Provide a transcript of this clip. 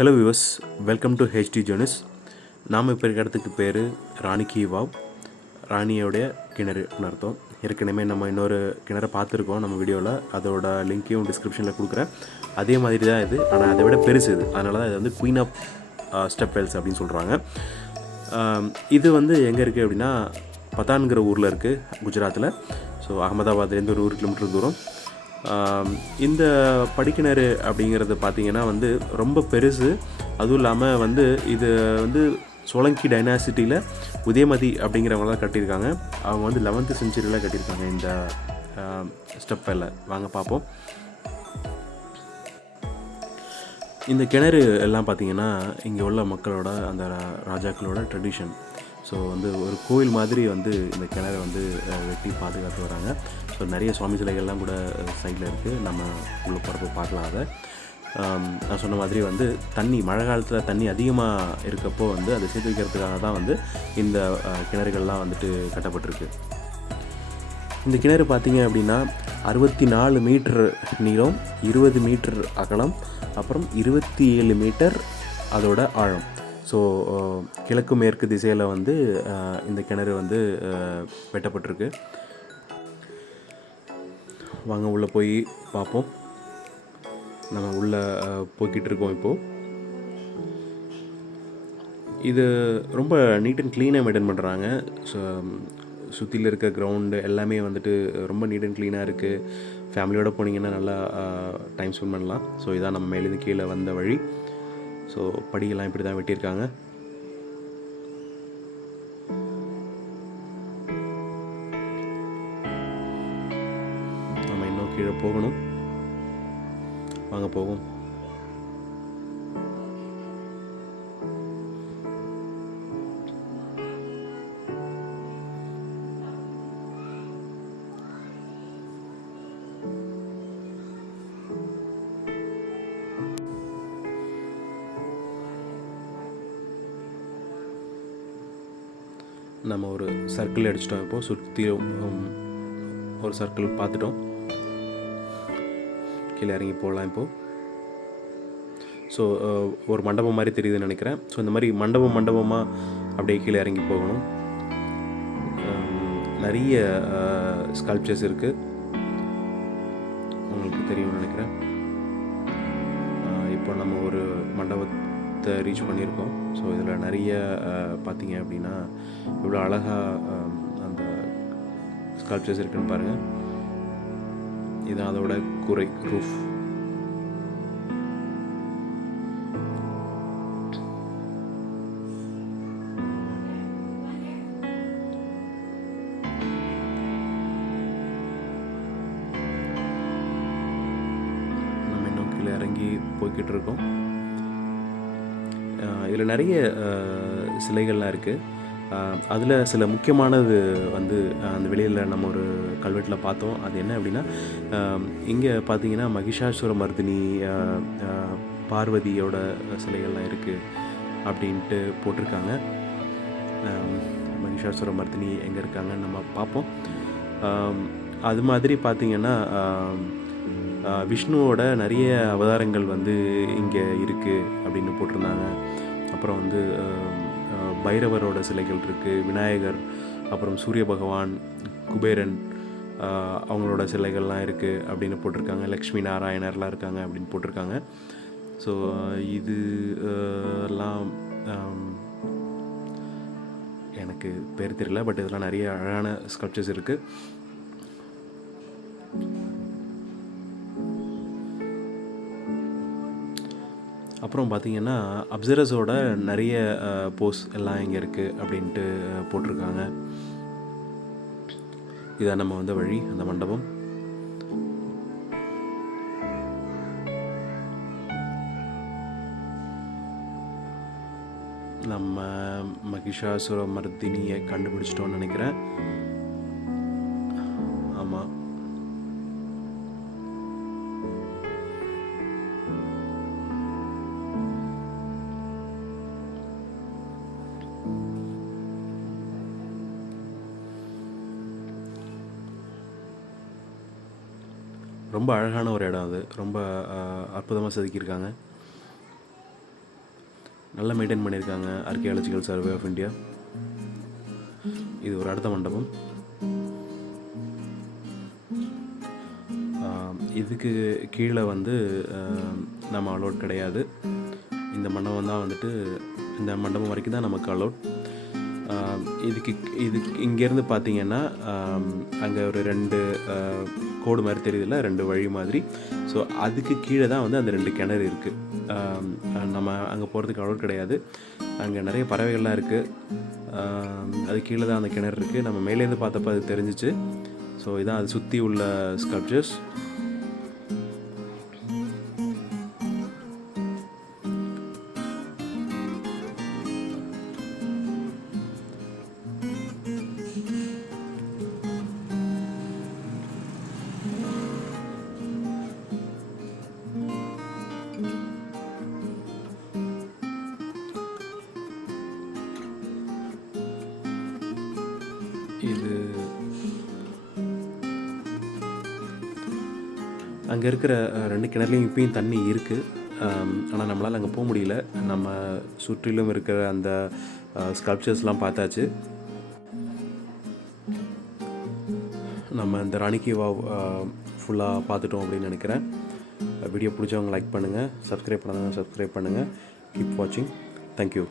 Hello viewers, welcome to HD ஜோனிஸ். நாம் இப்போ இருக்கிற இடத்துக்கு பேர் ராணி கி வாவ், ராணியோடைய கிணறுன்னு அர்த்தம். ஏற்கனவே நம்ம இன்னொரு கிணறை பார்த்துருக்கோம் நம்ம வீடியோவில், அதோட லிங்க்கையும் டிஸ்கிரிப்ஷனில் கொடுக்குறேன். அதே மாதிரி தான் இது, ஆனால் அதை விட பெருசு இது. அதனால தான் இது வந்து குயின் ஆஃப் ஸ்டெப் வெல்ஸ் அப்படின்னு சொல்கிறாங்க. இது வந்து எங்கே இருக்குது அப்படின்னா பத்தான்கிற ஊரில் இருக்குது, குஜராத்தில். ஸோ அகமதாபாத்லேருந்து ஒரு 1 கிலோமீட்டர் தூரம். இந்த படிக்கிணறு அப்படிங்கிறது பார்த்திங்கன்னா வந்து ரொம்ப பெருசு. அதுவும் இல்லாமல் வந்து இது வந்து சோலங்கி டைனாசிட்டியில் உதயமதி அப்படிங்கிறவங்க தான் கட்டியிருக்காங்க. அவங்க வந்து 11th செஞ்சுரியில் கட்டியிருக்காங்க இந்த ஸ்டெப்பில். வாங்க பார்ப்போம். இந்த கிணறு எல்லாம் பார்த்திங்கன்னா இங்கே உள்ள மக்களோட அந்த ராஜாக்களோட ட்ரெடிஷன். ஸோ வந்து ஒரு கோவில் மாதிரி வந்து இந்த கிணறை வந்து வெட்டி பாதுகாத்து வராங்க. ஸோ நிறைய சுவாமி சிலைகள்லாம் கூட சைடில் இருக்குது. நம்ம உள்ளே போகிறப்ப பார்க்கலாம் அதை. நான் சொன்ன மாதிரி வந்து தண்ணி மழை காலத்தில் தண்ணி அதிகமாக இருக்கப்போ வந்து அதை சேர்த்து வைக்கிறதுக்காக தான் வந்து இந்த கிணறுகள்லாம் வந்துட்டு கட்டப்பட்டிருக்கு. இந்த கிணறு பார்த்திங்க அப்படின்னா 64 மீட்டர் நீளம், 20 மீட்டர் அகலம், அப்புறம் 27 மீட்டர் அதோட ஆழம். ஸோ கிழக்கு மேற்கு திசையில் வந்து இந்த கிணறு வந்து வெட்டப்பட்டிருக்கு. வாங்க உள்ளே போய் பார்ப்போம். நம்ம உள்ளே போய்கிட்டு இருக்கோம் இப்போது. இது ரொம்ப நீட் அண்ட் க்ளீனாக மெயின்டைன் பண்ணுறாங்க. ஸோ சுற்றியில் இருக்க கிரவுண்டு எல்லாமே வந்துட்டு ரொம்ப நீட் அண்ட் க்ளீனாக இருக்குது. ஃபேமிலியோடு போனீங்கன்னா நல்லா டைம் ஸ்பெண்ட் பண்ணலாம். ஸோ இதான் நம்ம மேலேருந்து கீழே வந்த வழி. ஸோ படியெல்லாம் இப்படி தான் வெட்டியிருக்காங்க. நம்ம இன்னும் கீழே போகணும். வாங்க போவோம். நம்ம ஒரு சர்க்கிள் அடிச்சிட்டோம். இப்போது சுற்றி ஒரு சர்க்கிள் பார்த்துட்டோம். கீழே இறங்கி போகலாம் இப்போது. ஸோ ஒரு மண்டபம் மாதிரி தெரியுதுன்னு நினைக்கிறேன். ஸோ இந்த மாதிரி மண்டபமாக அப்படியே கீழே இறங்கி போகணும். நிறைய ஸ்கல்ப்சர்ஸ் இருக்குது, உங்களுக்கு தெரியும்னு நினைக்கிறேன். இப்போ நம்ம ஒரு மண்டபத்தை ரீச் பண்ணியிருக்கோம். ஸோ இதில் நிறைய பார்த்தீங்க அப்படின்னா இவ்வளோ அழகாக அந்த ஸ்கல்ப்சர்ஸ் இருக்குன்னு பாருங்கள். இதுதான் அதோட கூரை, ரூஃப். நம்ம இன்னும் கீழே இறங்கி போய்கிட்டு இருக்கோம். இதில் நிறைய சிலைகள்லாம் இருக்குது. அதில் சில முக்கியமானது வந்து அந்த வெளியில் நம்ம ஒரு கல்வெட்டில் பார்த்தோம். அது என்ன அப்படின்னா, இங்கே பார்த்தீங்கன்னா மகிஷாசுர மர்தினி, பார்வதியோட சிலைகள்லாம் இருக்குது அப்படின்ட்டு போட்டிருக்காங்க. மகிஷாசுர மர்தினி எங்கே இருக்காங்கன்னு நம்ம பார்ப்போம். அது மாதிரி பார்த்திங்கன்னா விஷ்ணுவோட நிறைய அவதாரங்கள் வந்து இங்கே இருக்குது அப்படின்னு போட்டிருந்தாங்க. அப்புறம் வந்து பைரவரோட சிலைகள் இருக்குது, விநாயகர், அப்புறம் சூரிய பகவான், குபேரன், அவங்களோட சிலைகள்லாம் இருக்குது அப்படின்னு போட்டிருக்காங்க. லக்ஷ்மி நாராயணர்லாம் இருக்காங்க அப்படின்னு போட்டிருக்காங்க. ஸோ இது எல்லாம் எனக்கு பேர் தெரியல, பட் இதெல்லாம் நிறைய அழகான ஸ்கல்ப்சர்ஸ் இருக்குது. அப்புறம் பார்த்திங்கன்னா அப்சரஸோட நிறைய போஸ் எல்லாம் இங்கே இருக்குது அப்படின்ட்டு போட்டிருக்காங்க. இதான் நம்ம வந்த வழி, அந்த மண்டபம். நம்ம மகிஷாசுர மர்தினியை கண்டுபிடிச்சிட்டோன்னு நினைக்கிறேன். ஆமாம், ரொம்ப அழகான ஒரு இடம் அது. ரொம்ப அற்புதமாக செதுக்கியிருக்காங்க. நல்லா மெயின்டைன் பண்ணியிருக்காங்க ஆர்கியாலஜிக்கல் சர்வே ஆஃப் இந்தியா. இது ஒரு அடுத்த மண்டபம். இதுக்கு கீழே வந்து நம்ம அலோட் கிடையாது. இந்த மண்டபம் தான் வந்துட்டு, இந்த மண்டபம் வரைக்கும் தான் நமக்கு அலோட். இதுக்கு இங்கேருந்து பார்த்தீங்கன்னா அங்கே ஒரு 2 கோடு மாதிரி தெரியுதுல்ல, 2 வழி மாதிரி. ஸோ அதுக்கு கீழே தான் வந்து அந்த 2 கிணறு இருக்குது. நம்ம அங்கே போகிறதுக்கு அலோட் கிடையாது. அங்கே நிறைய பறவைகள்லாம் இருக்குது. அது கீழே தான் அந்த கிணறு இருக்குது. நம்ம மேலேருந்து பார்த்தப்போ அது தெரிஞ்சிச்சு. ஸோ இதான் அது சுற்றி உள்ள ஸ்கல்ப்சர்ஸ். இது அங்கே இருக்கிற 2 கிணறுலையும் இப்பயும் தண்ணி இருக்குது. ஆனால் நம்மளால் அங்கே போக முடியல. நம்ம சுற்றிலும் இருக்கிற அந்த ஸ்கல்ப்சர்ஸ்லாம் பார்த்தாச்சு. நம்ம இந்த ராணி கி வாவ் ஃபுல்லாக பார்த்துட்டோம் அப்படின்னு நினைக்கிறேன். வீடியோ பிடிச்சவங்க லைக் பண்ணுங்கள், சப்ஸ்கிரைப் பண்ணுங்கள். கீப் வாட்சிங். தேங்க்யூ.